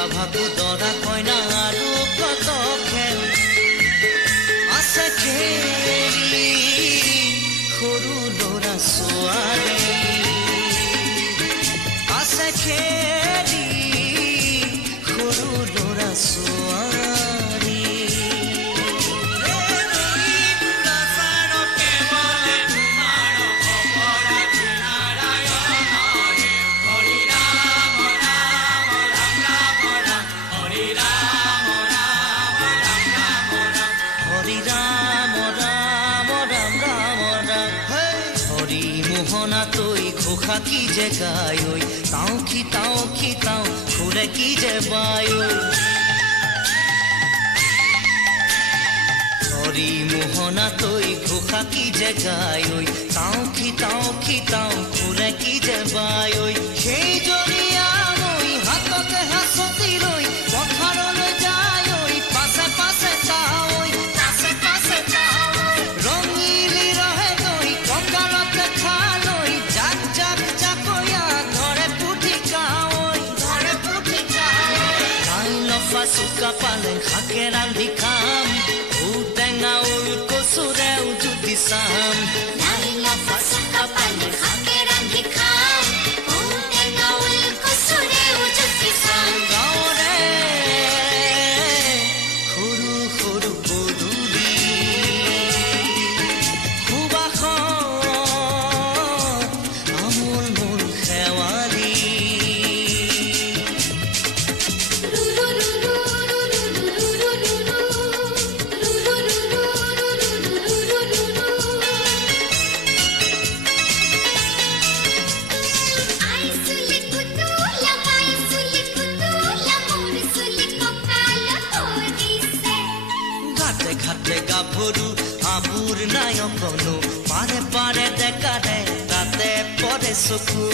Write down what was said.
লুকা ভাকু দৰা কইনা আৰু কত খেল আছে খেলি সৰু ল'ৰা ছোৱালী আছে খেলি সৰু ল'ৰা ছোৱালী কি যে গায় ওই তাও খিতাও খুলে কি যে বায় হরি মোহনা তৈ ঘোষা কি যে গায় ওই তাও খিতাও খুলে কি যে বায় সেই জৰিয়া মই হাততে হাসতি লৈ পথাৰলৈ যায় ওই পাছে পাছে তাই ৰঙিলি ৰহে তৈ কঁকালতে খালৈ জাক Suka paling hake randi kam Utenga ulko sureu judi sam Naila suka paling hake randi kam Utenga ulko sureu judi sam Gaure khuru khuru boduli Hubaho amul mul khewali গাভৰু আবুৰ নাই অকনো পাৰে পাৰে দেখা দে তাতে পৰে চকু